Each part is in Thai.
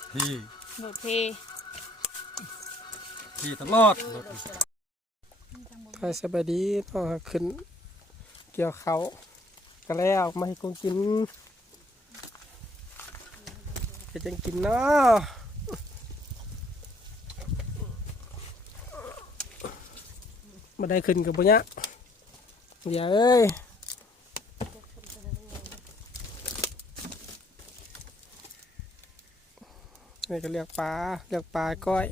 ถที่รถที่ตลอดรถไปสบายดีต้องขึ้นเกี่ยวเขาก็แล้วมาให้กูกินจะจังกินเนาะมาได้ขึ้นกับปุญญะอย่าเอ้ยนี่ก็เรียกปลาก้อย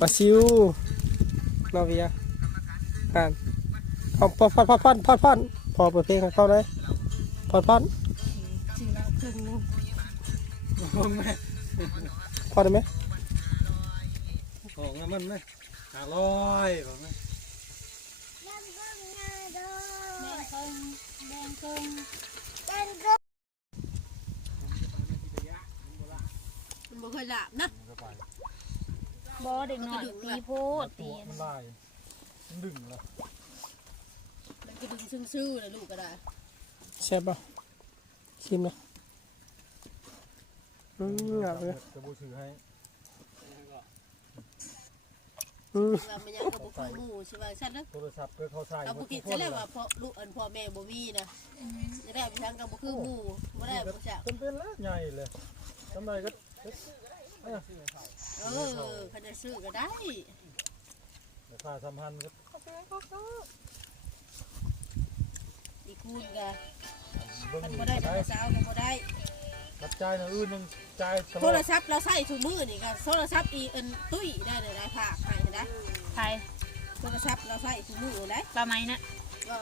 ปลาซิวเราเวียอ่านพอพอเปิดเพลงของเขาเลยพอได้ไหมของมันไหม500ของมันมันบ่เคยหลับนะบ่เด็กน้อยตีโพดตีมันลายมันดึงแล้วมันก็ดึงซื่อๆเลยลูกก็ได้ใช่ป่ะชิมเลยอยากเลยจะบูชื่อให้ว่ามันยังกับบุคือหมู่ใช่ไหมฉันนะโทรศัพท์เพื่อเขาใส่กับบุกินจะได้ว่าพ่อลูกพ่อแม่บ่มีนะจะได้ไปทางกับบุคือหมู่บ่ได้บ่จักเป็นแล้วใหญ่เลยทำไมก็เขาจะซื้อก็ได้ราคาสัมพันธ์ก็อีกคูณกันมันบ่ได้ภาษาก็บ่ได้รับจ่ายนะอื่นยังจ่ายโทรศัพท์เราใส่ถุงมือนี่ก็โทรศัพท์อีอันตุ้ยได้เลยได้ฝากให้นะไทยโทรศัพท์เราใส่ถุงมือได้ปลาไหมนะก็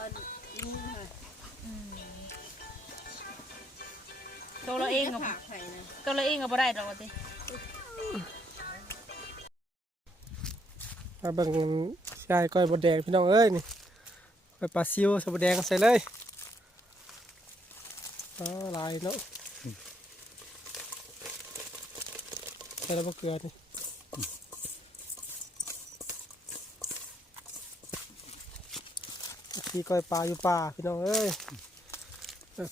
ลุงค่ะตัวเราเองกับตัวเราเองก็บ่ได้ดอกติมาเบิ่งชายก้อยบดแดงพี่น้องเอ้ยนี่ไปปลาซิวสบดแดงใส่เลยลายเนาะใส่แล้วมะเขือนี่ที่ก้อยปลาอยู่ป่าพี่น้องเอ้ย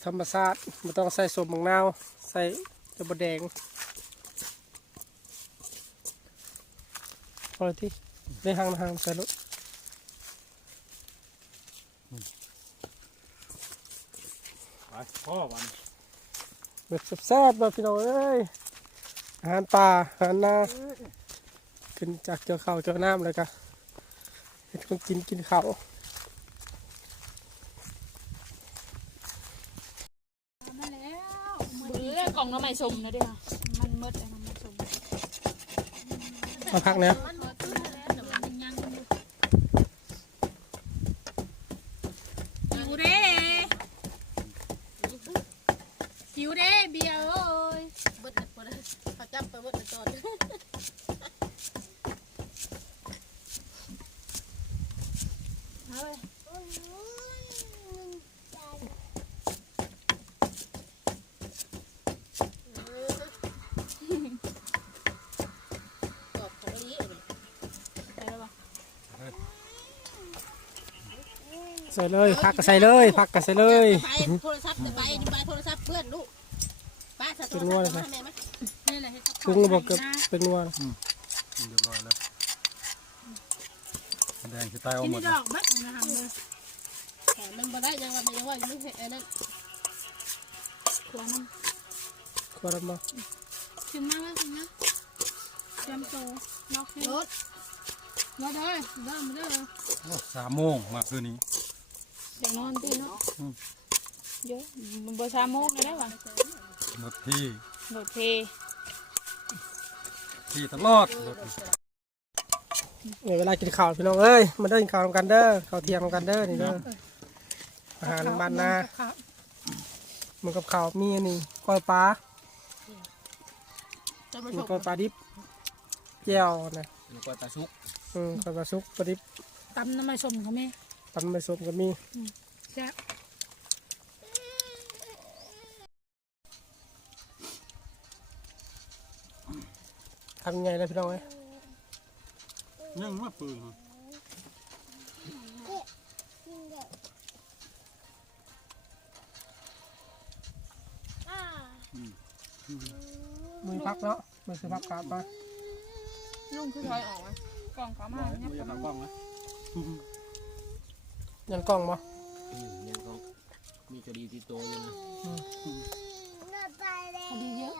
ธรรมชาติไม่ต้องใส่สมบังนาวใส่สบดแดงพอที่ได้ห่างใส่ลูกไปพ่อวันแบบแซ่บๆแบบพี่น้องเอ้ยอาหารป่าอาหารนาขึ้นจากเกี่ยวข้าวเกี่ยวน้ำเลยกันเห็ดคนกินข้าวเรื่องกล่องน้ำไม้ชมนะเด้อมันมืดเลยน้ำไม้ชมมาพักเนี่ยหิวเด้เบียร์โอ้ยเบิดบ่ได้เขาจับไปเบิดจอดใส่เลยพักก็ใส่เลยพักก็ใส่เลยโทรศัพท์ไปนี่ไปโทรศัพท์เพื่อนลูกป้าสะโทรศัพท์มาแม่มั้ยนี่แหละครึ่งบอกกับเป็นนัวเรียบร้อยแล้วแดงจะตายเอาหมดดอกบัดนะครับเลยมันบ่ได้ยังว่าไม่เห็นไอ้นั่นขวดมาชิมมากเลยชิมนะจำโตนอกรถมาเด้อเด้อ3 โมงมาคืนนี้เดี๋ยวนอนตีเนาะเยอะมันบ่3 โมงเลยได้ป่ะรถที่ตลอดเวลากินข้าวพี่น้องเอ้ยมาเดินข้าวกันเด้อข้าวเที่ยงกันเด้อนี่เด้ออาหารบ้านนาเหมือนกับข้าวมีนี่ก้อยปลาก้อยปลาดิบแจ่วนะก้อยปลาซุกก้อยปลาซุกปลาดิบตำน้ำมันส้มเขาไหมตำไม่ส้มก็มีแซ่บทำยังไงเลยพี่น้องเอ้ยยังมาปืน มือพักเนาะมือซื้อพักกลับมา ลุงคือถอยออกมากล่องเขามา ไม่ เนี่ย อยากเอากล้องนะ ยันกล้องบ่ ยังก็มีคดีติดตัวอยู่นะ คดีเยอะ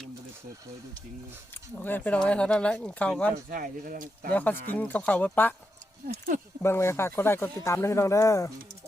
ยังไม่ได้เปิดเผยตัวจริงเลย โอเคไปลองไว้เท่านั้นแหละกินข้าวกัน ใช่ที่กำลังตาม เดี๋ยวเขาสิกินกับข้าวไว้ปะเบิ่งเลยฝากกดไลค์กดติดตามด้วยพี่น้องเด้อ โอ้